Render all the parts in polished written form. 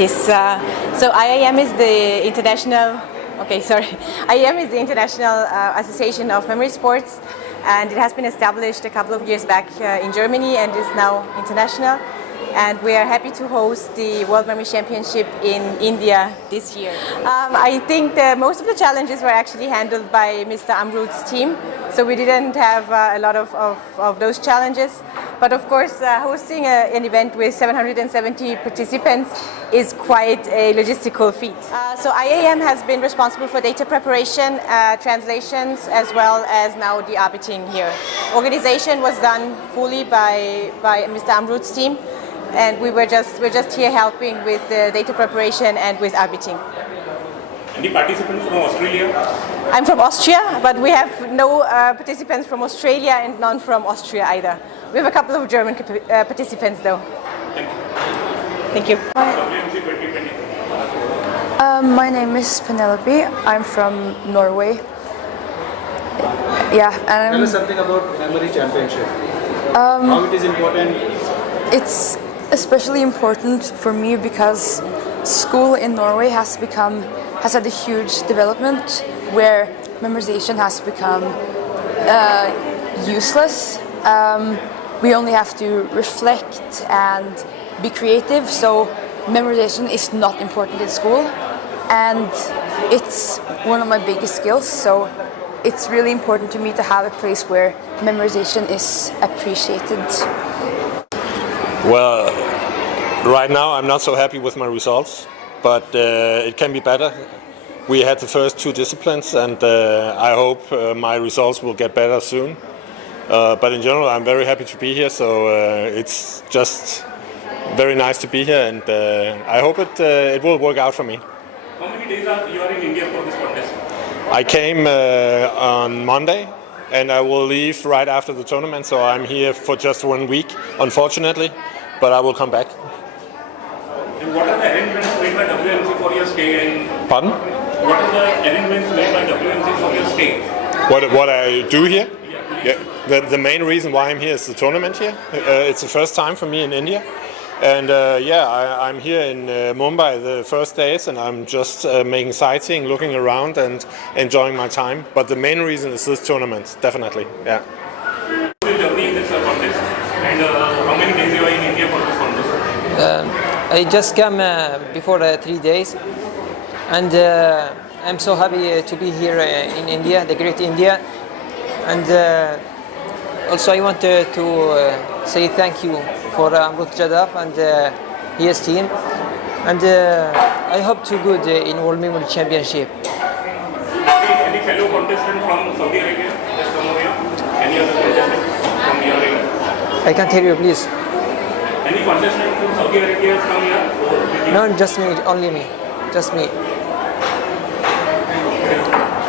Yes. So IIM is the international. Okay, sorry. IIM is the International Association of Memory Sports, and it has been established a couple of years back in Germany and is now international. And we are happy to host the World Memory Championship in India this year. I think most of the challenges were actually handled by Mr. Amrut's team, so we didn't have a lot of those challenges. But of course, hosting an event with 770 participants is quite a logistical feat. So IAM has been responsible for data preparation, translations, as well as now the arbitring here. Organization was done fully by Mr. Amrut's team. And we're just here helping with the data preparation and with arbitring. Any participants from Australia? I'm from Austria, but we have no participants from Australia and none from Austria either. We have a couple of German participants though. Thank you. Thank you. My name is Penelope. I'm from Norway. Yeah, and tell us something about Memory Championship. How it is important? It's especially important for me because school in Norway has had a huge development where memorization has become useless. We only have to reflect and be creative, so memorization is not important in school, and it's one of my biggest skills, so it's really important to me to have a place where memorization is appreciated. Well, right now I'm not so happy with my results, but it can be better. We had the first two disciplines, and I hope my results will get better soon. But in general, I'm very happy to be here, so it's just very nice to be here, and I hope it will work out for me. How many days are you in India for this contest? I came on Monday, and I will leave right after the tournament, so I'm here for just 1 week, unfortunately, but I will come back. And what are the arrangements made by WMC for your stay? Pardon? What are the arrangements made by WMC for your stay? What I do here? Yeah. The main reason why I'm here is the tournament here. It's the first time for me in India. And I'm here in Mumbai the first days, and I'm just making sightseeing, looking around and enjoying my time. But the main reason is this tournament, definitely, yeah. Germany in this contest, and how many days you are in India for this contest? I just came before 3 days, and I'm so happy to be here in India, the great India. And also I want to say thank you for Amrut Jadaf and his team, and I hope to good in World Memory Championship. Any fellow contestant from Saudi Arabia that's come over here? Any other contestant from your area? I can't hear you, please. Any contestant from Saudi Arabia has come here? No, just me, only me, just me.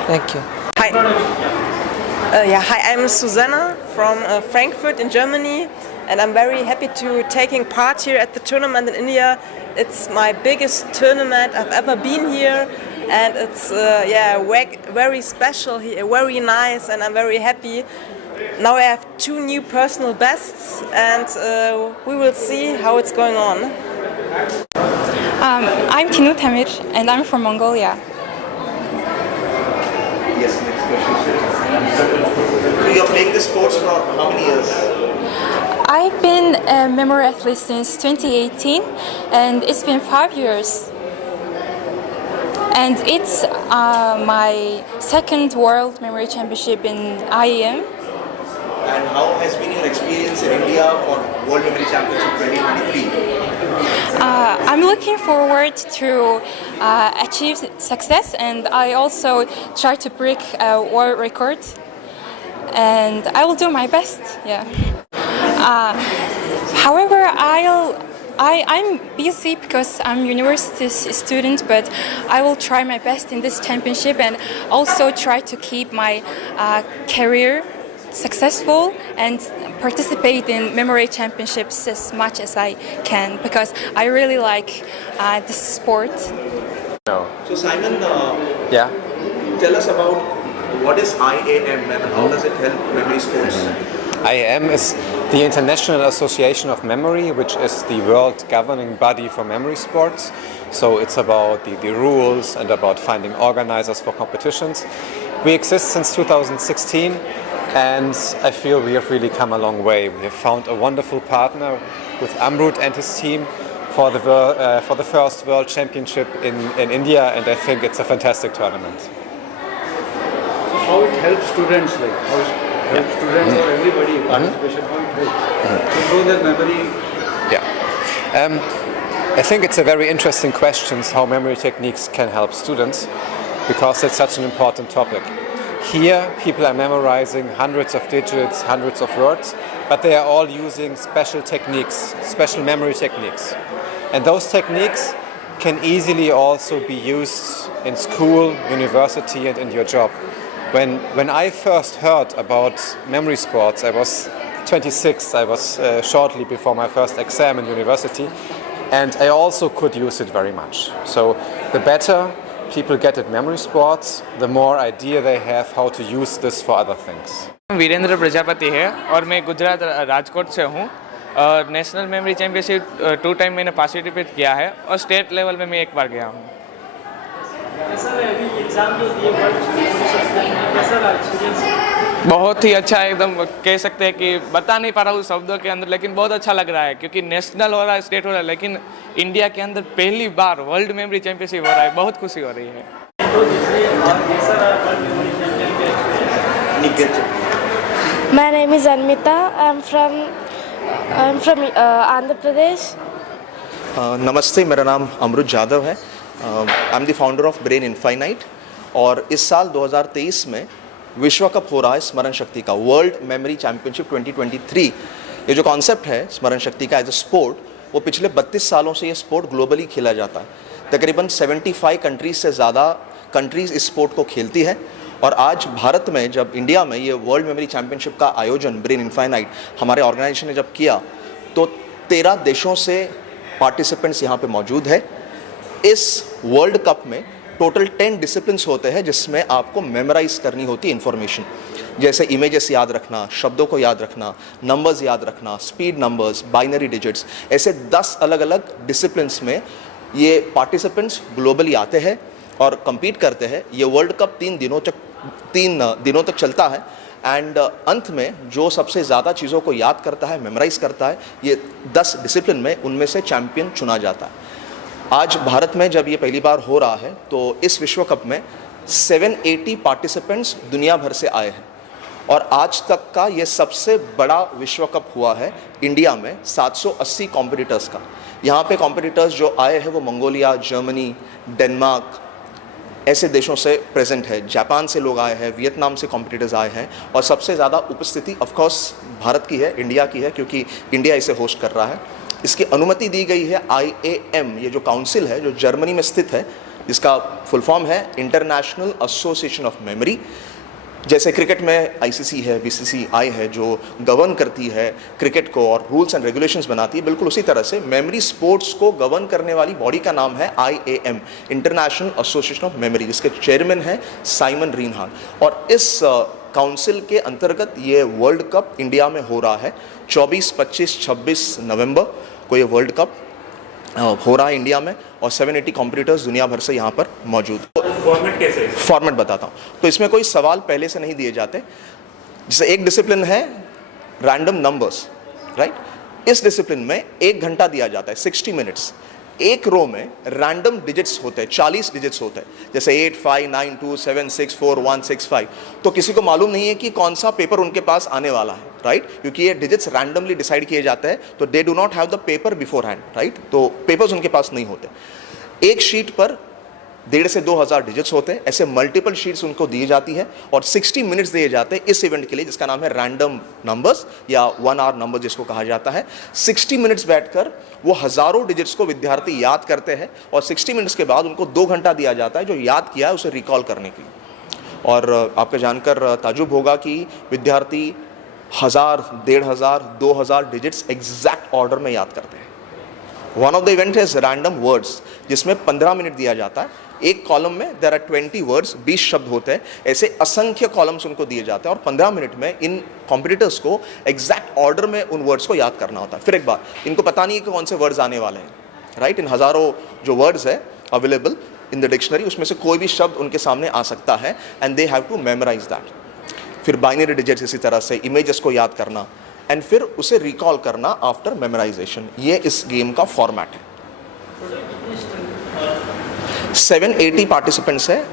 Thank you. Hi. Hi, I'm Susanna from Frankfurt in Germany, and I'm very happy to taking part here at the tournament in India. It's my biggest tournament I've ever been here, and it's very special here, very nice, and I'm very happy. Now I have 2 new personal bests, and we will see how it's going on. I'm Tinu Temir, and I'm from Mongolia. Yes, next question. You are playing the sports for how many years? I've been a memory athlete since 2018, and it's been 5 years. And it's my second World Memory Championship in IEM. And how has been your experience in India for World Memory Championship 2023? I'm looking forward to achieve success, and I also try to break a world record. And I will do my best. Yeah. However, I'm busy because I'm a university student, but I will try my best in this championship and also try to keep my career successful and participate in memory championships as much as I can because I really like this sport. So Simon, Yeah. tell us about what is IAM and how does it help memory sports? IAM is the International Association of Memory, which is the world governing body for memory sports. So it's about the rules and about finding organizers for competitions. We exist since 2016, and I feel we have really come a long way. We have found a wonderful partner with Amrut and his team for the first World Championship in India, and I think it's a fantastic tournament. How it helps students, like how it helps students or everybody participation, how it helps to grow their memory? I think it's a very interesting question how memory techniques can help students, because it's such an important topic. Here, people are memorizing hundreds of digits, hundreds of words, but they are all using special techniques, special memory techniques. And those techniques can easily also be used in school, university, and in your job. When I first heard about memory sports, I was 26, I was shortly before my first exam in university, and I also could use it very much. So the better people get at memory sports, the more idea they have how to use this for other things. Virendra Prajapati है और मैं गुजरात राजकोट से हूँ और national memory championship 2 time मैंने participate किया है और स्टेट लेवल में मैं 1 बार गया हूँ। बहुत ही अच्छा है, एकदम कह सकते हैं कि बता नहीं पा रहा हूँ शब्दों के अंदर, लेकिन बहुत अच्छा लग रहा है क्योंकि नेशनल हो रहा है, स्टेट हो रहा है, लेकिन इंडिया के अंदर पहली बार वर्ल्ड मेमोरी चैंपियनशिप हो रहा है, बहुत खुशी हो रही है। My name is Anmita. I'm from Andhra Pradesh. नमस्ते, मेरा नाम अमरुत यादव है। I am the founder of brain infinite और इस साल 2023 में विश्व कप हो रहा है स्मरण शक्ति का, वर्ल्ड मेमोरी चैम्पियनशिप 2023। ये जो कॉन्सेप्ट है स्मरण शक्ति का एज अ स्पोर्ट, वो पिछले 32 सालों से ये स्पोर्ट ग्लोबली खेला जाता है। तकरीबन 75 कंट्रीज से ज़्यादा कंट्रीज़ इस स्पोर्ट को खेलती है और आज भारत में जब इंडिया में ये वर्ल्ड मेमोरी चैम्पियनशिप का आयोजन ब्रेन इनफाइनाइट हमारे ऑर्गेनाइजेशन ने जब किया तो 13 देशों से पार्टिसिपेंट्स यहाँ पे मौजूद है। इस वर्ल्ड कप में टोटल 10 डिसिप्लिन्स होते हैं जिसमें आपको मेमोराइज करनी होती है इन्फॉर्मेशन, जैसे इमेजेस याद रखना, शब्दों को याद रखना, नंबर्स याद रखना, स्पीड नंबर्स, बाइनरी डिजिट्स, ऐसे 10 अलग अलग डिसिप्लिन्स में ये पार्टिसिपेंट्स ग्लोबली आते हैं और compete करते हैं। ये वर्ल्ड कप 3 दिनों तक चलता है एंड अंत में जो सबसे ज़्यादा चीज़ों को याद करता है, मेमोराइज करता है, ये 10 डिसिप्लिन में उनमें से चैम्पियन चुना जाता है। आज भारत में जब ये पहली बार हो रहा है तो इस विश्व कप में 780 पार्टिसिपेंट्स दुनिया भर से आए हैं और आज तक का ये सबसे बड़ा विश्व कप हुआ है इंडिया में 780 कॉम्पिटिटर्स का। यहाँ पे कॉम्पिटिटर्स जो आए हैं वो मंगोलिया, जर्मनी, डेनमार्क ऐसे देशों से प्रेजेंट है, जापान से लोग आए हैं, वियतनाम से कॉम्पिटिटर्स आए हैं और सबसे ज़्यादा उपस्थिति ऑफकोर्स भारत की है, इंडिया की है, क्योंकि इंडिया इसे होस्ट कर रहा है। इसकी अनुमति दी गई है IAM, ये जो काउंसिल है जो जर्मनी में स्थित है, इसका फुल फॉर्म है इंटरनेशनल एसोसिएशन ऑफ मेमोरी। जैसे क्रिकेट में ICC है, BCCI है जो गवर्न करती है क्रिकेट को और रूल्स एंड रेगुलेशंस बनाती है, बिल्कुल उसी तरह से मेमोरी स्पोर्ट्स को गवर्न करने वाली बॉडी का नाम है IAM, international association of memory, जिसके चेयरमैन है साइमन रिनहार्ड। और इस काउंसिल के अंतर्गत ये वर्ल्ड कप इंडिया में हो रहा है। 24, 25, 26 नवंबर को ये वर्ल्ड कप हो रहा है इंडिया में और 780 कॉम्पिटिटर्स दुनिया भर से यहाँ पर मौजूद। फॉर्मेट कैसे है? फॉर्मेट बताता हूँ। तो इसमें कोई सवाल पहले से नहीं दिए जाते। जैसे एक डिसिप्लिन है रैंडम नंबर्स, राइट। इस डिसिप्लिन में 1 घंटा दिया जाता है, 60 मिनट्स। एक रो में रैंडम डिजिट्स होते हैं, 40 डिजिट्स होते हैं, जैसे 8, 5, 9, 2, 7, 6, 4, 1, 6, 5। तो किसी को मालूम नहीं है कि कौन सा पेपर उनके पास आने वाला है, राइट, क्योंकि ये डिजिट्स रैंडमली डिसाइड किए जाते हैं। तो they do not have the paper before hand, right, तो पेपर्स उनके पास नहीं होते। एक शीट पर 1,500 से 2,000 डिजिट्स होते हैं, ऐसे मल्टीपल शीट्स उनको दी जाती है और 60 मिनट्स दिए जाते हैं इस इवेंट के लिए, जिसका नाम है रैंडम नंबर्स या 1 आवर नंबर जिसको कहा जाता है। 60 मिनट्स बैठकर वो हज़ारों डिजिट्स को विद्यार्थी याद करते हैं और 60 मिनट्स के बाद उनको 2 घंटा दिया जाता है जो याद किया है उसे रिकॉल करने के लिए। और आपको जानकर ताजुब होगा कि विद्यार्थी 1000, 1500, 2000 डिजिट्स एग्जैक्ट ऑर्डर में याद करते हैं। One of the event is random words, जिसमें 15 मिनट दिया जाता है। एक कॉलम में देयर आर 20 वर्ड्स, 20 शब्द होते हैं। ऐसे असंख्य कॉलम्स उनको दिए जाते हैं और 15 मिनट में इन कॉम्पिटिटर्स को एग्जैक्ट ऑर्डर में उन वर्ड्स को याद करना होता है। फिर एक बार, इनको पता नहीं है कि कौन से वर्ड्स आने वाले हैं, राइट। इन हज़ारों जो वर्ड्स है अवेलेबल इन द डिक्शनरी, उसमें से कोई भी शब्द उनके सामने आ सकता है and they have to memorise that. फिर बाइनरी डिजिट्स इसी तरह से, इमेजेस को याद करना एंड फिर उसे रिकॉल करना आफ्टर मेमोराइजेशन। ये इस गेम का फॉर्मेट है। 780 पार्टिसिपेंट्स हैं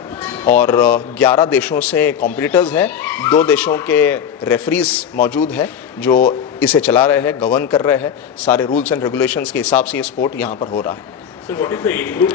और 11 देशों से कॉम्पिटिटर्स हैं। 2 देशों के रेफरीज मौजूद हैं जो इसे चला रहे हैं, गवर्न कर रहे हैं। सारे रूल्स एंड रेगुलेशंस के हिसाब से ये स्पोर्ट यहाँ पर हो रहा है। So what is the age group?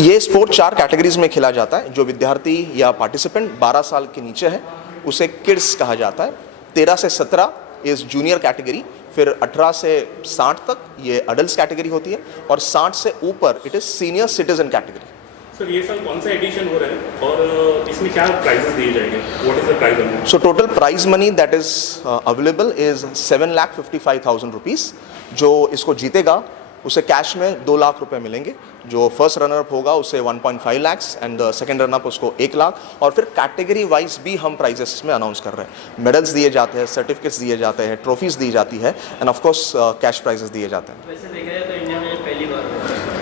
ये स्पोर्ट 4 कैटेगरीज में खेला जाता है। जो विद्यार्थी या पार्टिसिपेंट 12 साल के नीचे है उसे किड्स कहा जाता है। 13 से 17 इज़ जूनियर कैटेगरी, फिर 18 से 60 तक ये अडल्ट कैटेगरी होती है और 60 से ऊपर it is senior citizen category. Sir ये साल कौन सा एडिशन हो रहा है और इसमें क्या प्राइजेस दिए जाएंगे? What is the prize amount? So total prize money that is available is 7,55,000 rupees. जो इसको जीतेगा उसे कैश में 2 लाख रुपए मिलेंगे। जो फर्स्ट रनर अप होगा उसे 1.5 lakh and second runner up उसको 1 लाख। और फिर कैटेगरी वाइज भी हम प्राइजेस इसमें अनाउंस कर रहे हैं। मेडल्स दिए जाते हैं, सर्टिफिकेट्स दिए जाते हैं, ट्रॉफीज दी जाती है end of course cash prices दिए जाते हैं। वैसे देखा जाए तो इंडिया में पहली बार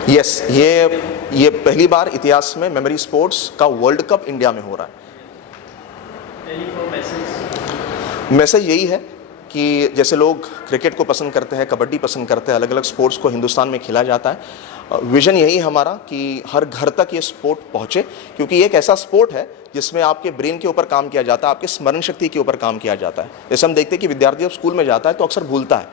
यस, ये पहली बार इतिहास में मेमोरी स्पोर्ट्स का वर्ल्ड कप इंडिया में हो रहा है। मैसेज यही है कि जैसे लोग क्रिकेट को पसंद करते हैं, कबड्डी पसंद करते हैं, अलग अलग स्पोर्ट्स को हिंदुस्तान में खेला जाता है। विज़न यही हमारा कि हर घर तक ये स्पोर्ट पहुँचे, क्योंकि ये एक ऐसा स्पोर्ट है जिसमें आपके ब्रेन के ऊपर काम किया जाता है, आपके स्मरण शक्ति के ऊपर काम किया जाता है। जैसे हम देखते हैं कि विद्यार्थी जब स्कूल में जाता है तो अक्सर भूलता है,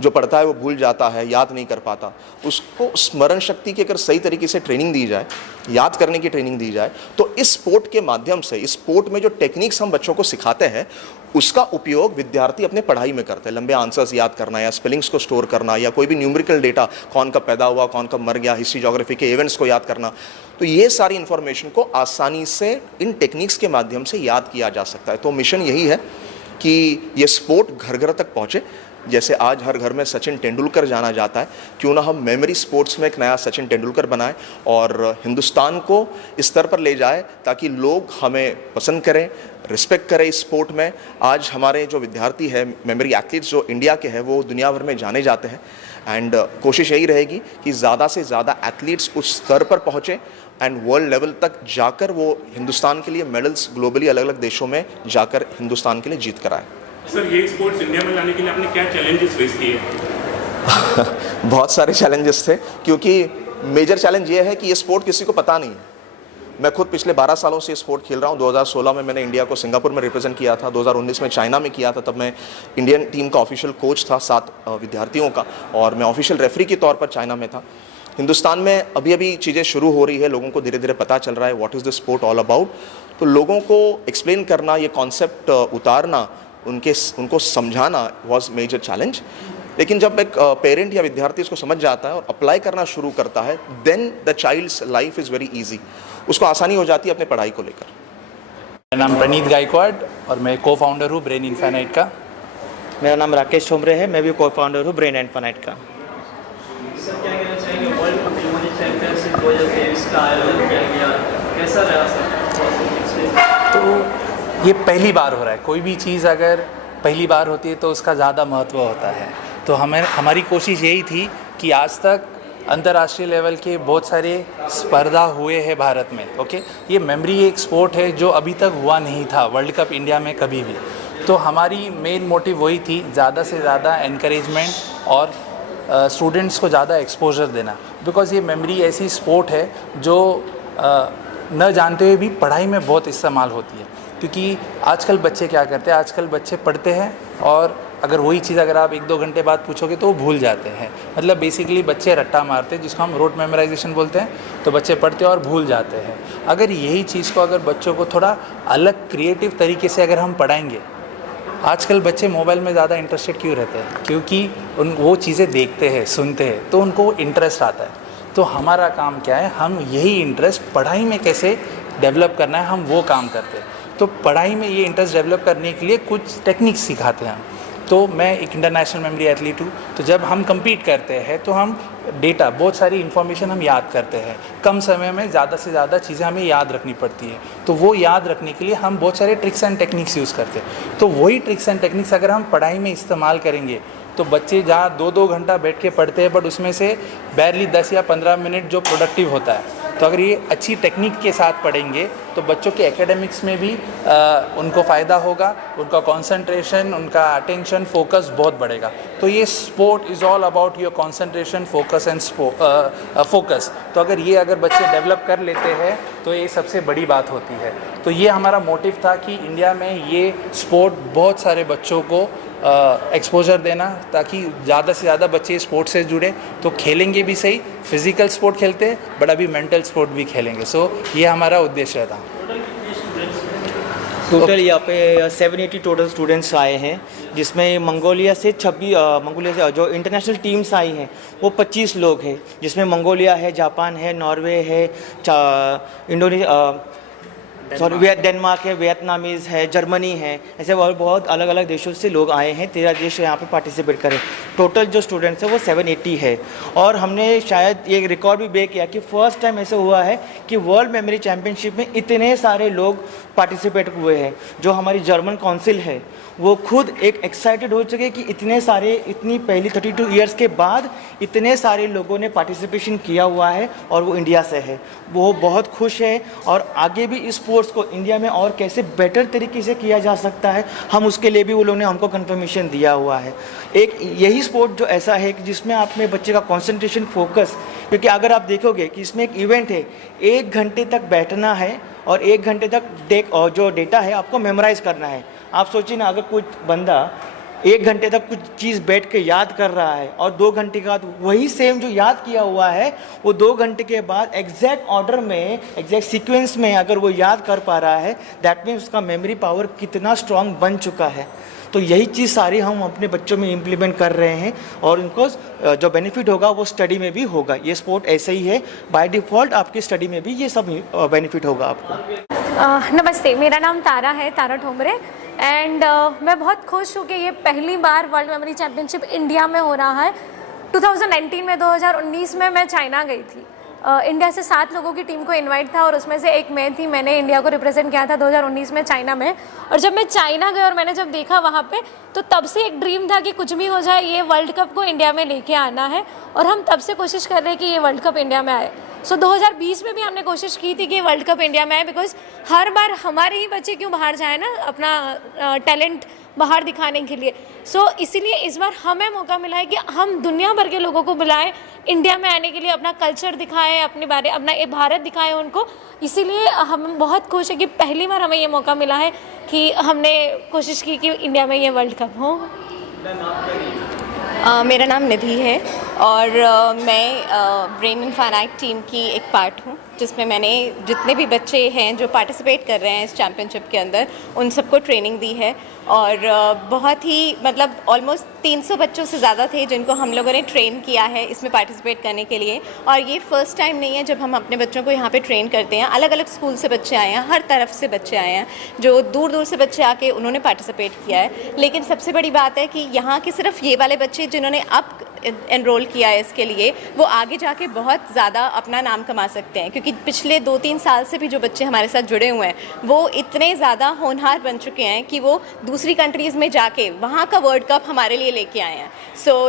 जो पढ़ता है वो भूल जाता है, याद नहीं कर पाता। उसको स्मरण शक्ति की अगर सही तरीके से ट्रेनिंग दी जाए, याद करने की ट्रेनिंग दी जाए, तो इस स्पोर्ट के माध्यम से, इस स्पोर्ट में जो टेक्निक्स हम बच्चों को सिखाते हैं उसका उपयोग विद्यार्थी अपने पढ़ाई में करते हैं। लंबे आंसर्स याद करना या स्पेलिंग्स को स्टोर करना या कोई भी न्यूमेरिकल डेटा, कौन कब पैदा हुआ, कौन कब मर गया, हिस्ट्री ज्योग्राफी के इवेंट्स को याद करना, तो ये सारी इन्फॉर्मेशन को आसानी से इन टेक्निक्स के माध्यम से याद किया जा सकता है। तो मिशन यही है कि ये स्पोर्ट घर घर तक पहुँचे। जैसे आज हर घर में सचिन तेंदुलकर जाना जाता है, क्यों ना हम मेमोरी स्पोर्ट्स में एक नया सचिन तेंदुलकर बनाएं और हिंदुस्तान को इस स्तर पर ले जाए ताकि लोग हमें पसंद करें, रिस्पेक्ट करें इस स्पोर्ट में। आज हमारे जो विद्यार्थी हैं, मेमोरी एथलीट्स जो इंडिया के हैं, वो दुनिया भर में जाने जाते हैं एंड कोशिश यही रहेगी कि ज़्यादा से ज़्यादा एथलीट्स उस स्तर पर पहुँचें एंड वर्ल्ड लेवल तक जाकर वो हिंदुस्तान के लिए मेडल्स ग्लोबली अलग अलग देशों में जाकर हिंदुस्तान के लिए जीत कर आए। सर ये स्पोर्ट्स इंडिया में लाने के लिए आपने क्या चैलेंजेस फेस किए? बहुत सारे चैलेंजेस थे, क्योंकि मेजर चैलेंज ये है कि ये स्पोर्ट किसी को पता नहीं है। मैं खुद पिछले 12 सालों से स्पोर्ट खेल रहा हूँ। 2016 में मैंने इंडिया को सिंगापुर में रिप्रेजेंट किया था, 2019 में चाइना में किया था, तब मैं इंडियन टीम का ऑफिशियल कोच था 7 विद्यार्थियों का, और मैं ऑफिशियल रेफरी के तौर पर चाइना में था। हिंदुस्तान में अभी अभी चीज़ें शुरू हो रही है, लोगों को धीरे धीरे पता चल रहा है what is the sport all about. तो लोगों को एक्सप्लेन करना, ये कॉन्सेप्ट उतारना, उनको समझाना वॉज मेजर चैलेंज। लेकिन जब एक पेरेंट या विद्यार्थी इसको समझ जाता है और अप्लाई करना शुरू करता है, then the child's life is very easy. उसको आसानी हो जाती है अपने पढ़ाई को लेकर। मेरा नाम प्रणीत गायकवाड़ और मैं को फाउंडर हूँ ब्रेन इन्फाइनाइट का। मेरा नाम राकेश ठोमरे है, मैं भी को फाउंडर हूँ ब्रेन इन्फाइनाइट का। सर क्या कहना चाहेंगे, वर्ल्ड मेमोरी चैंपियनशिप 2023 का आयोजन किया गया, कैसा रहा सर? तो ये पहली बार हो रहा है। कोई भी चीज़ अगर पहली बार होती है तो उसका ज़्यादा महत्व होता है। तो हमारी कोशिश यही थी कि आज तक अंतर्राष्ट्रीय लेवल के बहुत सारे स्पर्धा हुए हैं भारत में। ओके, ये मेमोरी एक स्पोर्ट है जो अभी तक हुआ नहीं था वर्ल्ड कप इंडिया में कभी भी। तो हमारी मेन मोटिव वही थी, ज़्यादा से ज़्यादा एनकरेजमेंट और स्टूडेंट्स को ज़्यादा एक्सपोजर देना। बिकॉज़ ये मेमोरी ऐसी स्पोर्ट है जो न जानते हुए भी पढ़ाई में बहुत इस्तेमाल होती है। क्योंकि आजकल बच्चे क्या करते हैं, आजकल बच्चे पढ़ते हैं और अगर वही चीज़ अगर आप 1-2 घंटे बाद पूछोगे तो वो भूल जाते हैं। मतलब बेसिकली बच्चे रट्टा मारते हैं, जिसको हम रोट मेमोराइजेशन बोलते हैं। तो बच्चे पढ़ते हैं और भूल जाते हैं। अगर यही चीज़ को अगर बच्चों को थोड़ा अलग क्रिएटिव तरीके से अगर हम पढ़ाएंगे, आजकल बच्चे मोबाइल में ज़्यादा इंटरेस्टेड क्यों रहते हैं? क्योंकि वो चीज़ें देखते हैं, सुनते हैं, तो उनको इंटरेस्ट आता है। तो हमारा काम क्या है, हम यही इंटरेस्ट पढ़ाई में कैसे डेवलप करना है, हम वो काम करते हैं। तो पढ़ाई में ये इंटरेस्ट डेवलप करने के लिए कुछ टेक्निक्स सिखाते हैं हम। तो मैं एक इंटरनेशनल मेमोरी एथलीट हूँ, तो जब हम compete करते हैं तो हम डेटा, बहुत सारी इन्फॉर्मेशन हम याद करते हैं, कम समय में ज़्यादा से ज़्यादा चीज़ें हमें याद रखनी पड़ती है। तो वो याद रखने के लिए हम बहुत सारे ट्रिक्स एंड टेक्निक्स यूज़ करते हैं। तो वही ट्रिक्स एंड टेक्निक्स अगर हम पढ़ाई में इस्तेमाल करेंगे तो बच्चे जहाँ 2-2 घंटा बैठ के पढ़ते हैं, बट उसमें से बैरली 10 या 15 मिनट जो प्रोडक्टिव होता है, तो अगर ये अच्छी टेक्निक के साथ पढ़ेंगे तो बच्चों के एकेडमिक्स में भी उनको फ़ायदा होगा, उनका कंसंट्रेशन, उनका अटेंशन, फोकस बहुत बढ़ेगा। तो ये sport is all about your concentration, focus and focus. तो अगर बच्चे डेवलप कर लेते हैं तो ये सबसे बड़ी बात होती है। तो ये हमारा मोटिव था कि इंडिया में ये स्पोर्ट बहुत सारे बच्चों को एक्सपोजर देना, ताकि ज़्यादा से ज़्यादा बच्चे स्पोर्ट्स से जुड़े, तो खेलेंगे भी सही, फिजिकल स्पोर्ट खेलते हैं बट अभी मेंटल स्पोर्ट भी खेलेंगे। सो ये हमारा उद्देश्य था। टोटल यहाँ पे 780 टोटल स्टूडेंट्स आए हैं, जिसमें मंगोलिया से जो इंटरनेशनल टीम्स आई हैं वो 25 लोग हैं, जिसमें मंगोलिया है, जापान है, नॉर्वे है, डेनमार्क है, वियतनामीज़ है, जर्मनी है, ऐसे और बहुत अलग अलग देशों से लोग आए हैं। 13 देश यहाँ पे पार्टिसिपेट करें। टोटल जो स्टूडेंट्स है वो 780 है। और हमने शायद ये रिकॉर्ड भी ब्रेक किया कि फ़र्स्ट टाइम ऐसे हुआ है कि वर्ल्ड मेमोरी चैम्पियनशिप में इतने सारे लोग पार्टिसिपेट हुए हैं। जो हमारी जर्मन काउंसिल है वो खुद एक एक्साइटेड हो चुके कि इतनी पहली 32 ईयर्स के बाद इतने सारे लोगों ने पार्टिसिपेशन किया हुआ है और वो इंडिया से है। वो बहुत खुश है और आगे भी इस स्पोर्ट्स को इंडिया में और कैसे बेटर तरीके से किया जा सकता है, हम उसके लिए भी वो लोगों ने हमको कंफर्मेशन दिया हुआ है। एक यही स्पोर्ट जो ऐसा है कि जिसमें आप में बच्चे का कंसंट्रेशन, फोकस, क्योंकि अगर आप देखोगे कि इसमें एक इवेंट है, 1 घंटे तक बैठना है और 1 घंटे तक जो डेटा है आपको मेमोराइज़ करना है। आप सोचिए ना, अगर कोई बंदा 1 घंटे तक कुछ चीज़ बैठ के याद कर रहा है और 2 घंटे के बाद वही सेम जो याद किया हुआ है वो 2 घंटे के बाद एग्जैक्ट ऑर्डर में, एग्जैक्ट सीक्वेंस में अगर वो याद कर पा रहा है, दैट मीन्स उसका मेमोरी पावर कितना स्ट्रांग बन चुका है। तो यही चीज़ सारी हम अपने बच्चों में इम्प्लीमेंट कर रहे हैं और उनको जो बेनिफिट होगा वो स्टडी में भी होगा। ये स्पोर्ट ऐसे ही है, बाय डिफ़ॉल्ट आपकी स्टडी में भी ये सब बेनिफिट होगा आपको। नमस्ते, मेरा नाम तारा है, तारा ठोंबरे, एंड मैं बहुत खुश हूँ कि ये पहली बार वर्ल्ड मेमोरी चैम्पियनशिप इंडिया में हो रहा है। 2019 में मैं चाइना गई थी। इंडिया से 7 लोगों की टीम को इनवाइट था और उसमें से एक मैं थी। मैंने इंडिया को रिप्रेजेंट किया था 2019 में चाइना में। और जब मैं चाइना गई और मैंने जब देखा वहाँ पे, तो तब से एक ड्रीम था कि कुछ भी हो जाए ये वर्ल्ड कप को इंडिया में लेके आना है, और हम तब से कोशिश कर रहे हैं कि ये वर्ल्ड कप इंडिया में आए। 2020 में भी हमने कोशिश की थी कि वर्ल्ड कप इंडिया में आए, बिकॉज हर बार हमारे ही बच्चे क्यों बाहर जाए ना अपना टैलेंट बाहर दिखाने के लिए। इसीलिए इस बार हमें मौका मिला है कि हम दुनिया भर के लोगों को बुलाएं इंडिया में आने के लिए, अपना कल्चर दिखाएं, अपना ये भारत दिखाएं उनको। इसीलिए हम बहुत खुश है कि पहली बार हमें ये मौका मिला है कि हमने कोशिश की कि इंडिया में ये वर्ल्ड कप हो। मेरा नाम निधि है और मैं ब्रेन इनफाइनाइट टीम की एक पार्ट हूँ, जिसमें मैंने जितने भी बच्चे हैं जो पार्टिसिपेट कर रहे हैं इस चैम्पियनशिप के अंदर, उन सबको ट्रेनिंग दी है। और बहुत ही ऑलमोस्ट 300 बच्चों से ज़्यादा थे जिनको हम लोगों ने ट्रेन किया है इसमें पार्टिसिपेट करने के लिए। और ये फ़र्स्ट टाइम नहीं है जब हम अपने बच्चों को यहाँ पे ट्रेन करते हैं। अलग अलग स्कूल से बच्चे आए हैं, हर तरफ से बच्चे आए हैं, जो दूर दूर से बच्चे आके उन्होंने पार्टिसिपेट किया है। लेकिन सबसे बड़ी बात है कि यहाँ के सिर्फ ये वाले बच्चे जिन्होंने अब एनरोल किया है इसके लिए, वो आगे जाके बहुत ज़्यादा अपना नाम कमा सकते हैं, क्योंकि पिछले 2-3 साल से भी जो बच्चे हमारे साथ जुड़े हुए हैं वो इतने ज़्यादा होनहार बन चुके हैं कि वो दूसरी कंट्रीज़ में जाके वहाँ का वर्ल्ड कप हमारे लिए लेके आए हैं।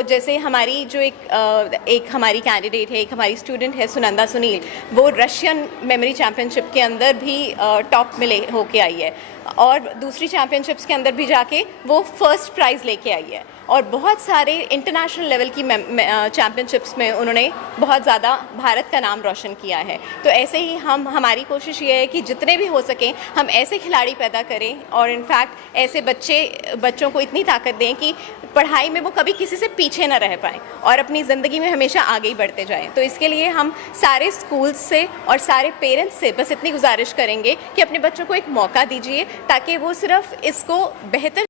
जैसे हमारी जो एक हमारी कैंडिडेट है, एक हमारी स्टूडेंट है सुनंदा सुनील, वो रशियन मेमोरी चैम्पियनशिप के अंदर भी टॉप में होके आई है और दूसरी चैम्पियनशिप्स के अंदर भी जाके वो फर्स्ट प्राइज़ लेके आई है। और बहुत सारे इंटरनेशनल लेवल की चैम्पियनशिप्स में उन्होंने बहुत ज़्यादा भारत का नाम रोशन किया है। तो ऐसे ही हमारी कोशिश ये है कि जितने भी हो सकें हम ऐसे खिलाड़ी पैदा करें और इनफैक्ट ऐसे बच्चों को इतनी ताकत दें कि पढ़ाई में वो कभी किसी से पीछे ना रह पाएँ और अपनी ज़िंदगी में हमेशा आगे ही बढ़ते जाएँ। तो इसके लिए हम सारे स्कूल्स से और सारे पेरेंट्स से बस इतनी गुजारिश करेंगे कि अपने बच्चों को एक मौका दीजिए, ताकि वो सिर्फ इसको बेहतर